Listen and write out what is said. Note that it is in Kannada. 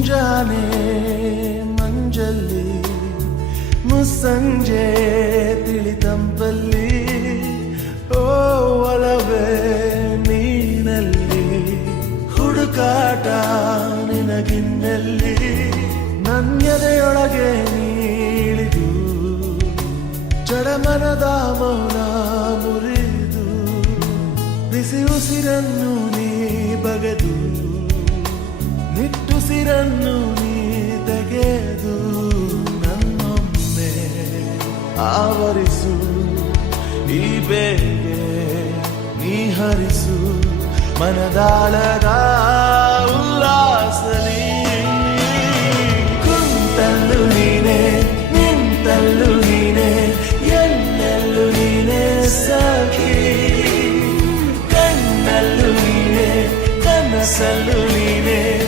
ಮುಂಜಾನೆ ಮಂಜಲ್ಲಿ ಮುಸ್ಸಂಜೆ ತಿಳಿತಂಪಲ್ಲಿ ಓ ಒಲವೇ ನೀನಲ್ಲಿ ಹುಡುಕಾಟ ನಿನಗಿನ್ನಲ್ಲಿ ನನ್ಯದೆಯೊಳಗೆ ನೀಳಿದು ಜಡಮನದ ಮೌನ ಮುರಿದು ಬಿಸಿ ಉಸಿರನ್ನು ನೀ ಬಗೆದು ನಿಟ್ಟುಸಿರನ್ನು ನೀ ತೆಗೆದು ನನ್ನೊಮ್ಮೆ ಆವರಿಸು ಈ ಬೇಗೆ ನೀ ಹರಿಸು ಮನದಾಳದ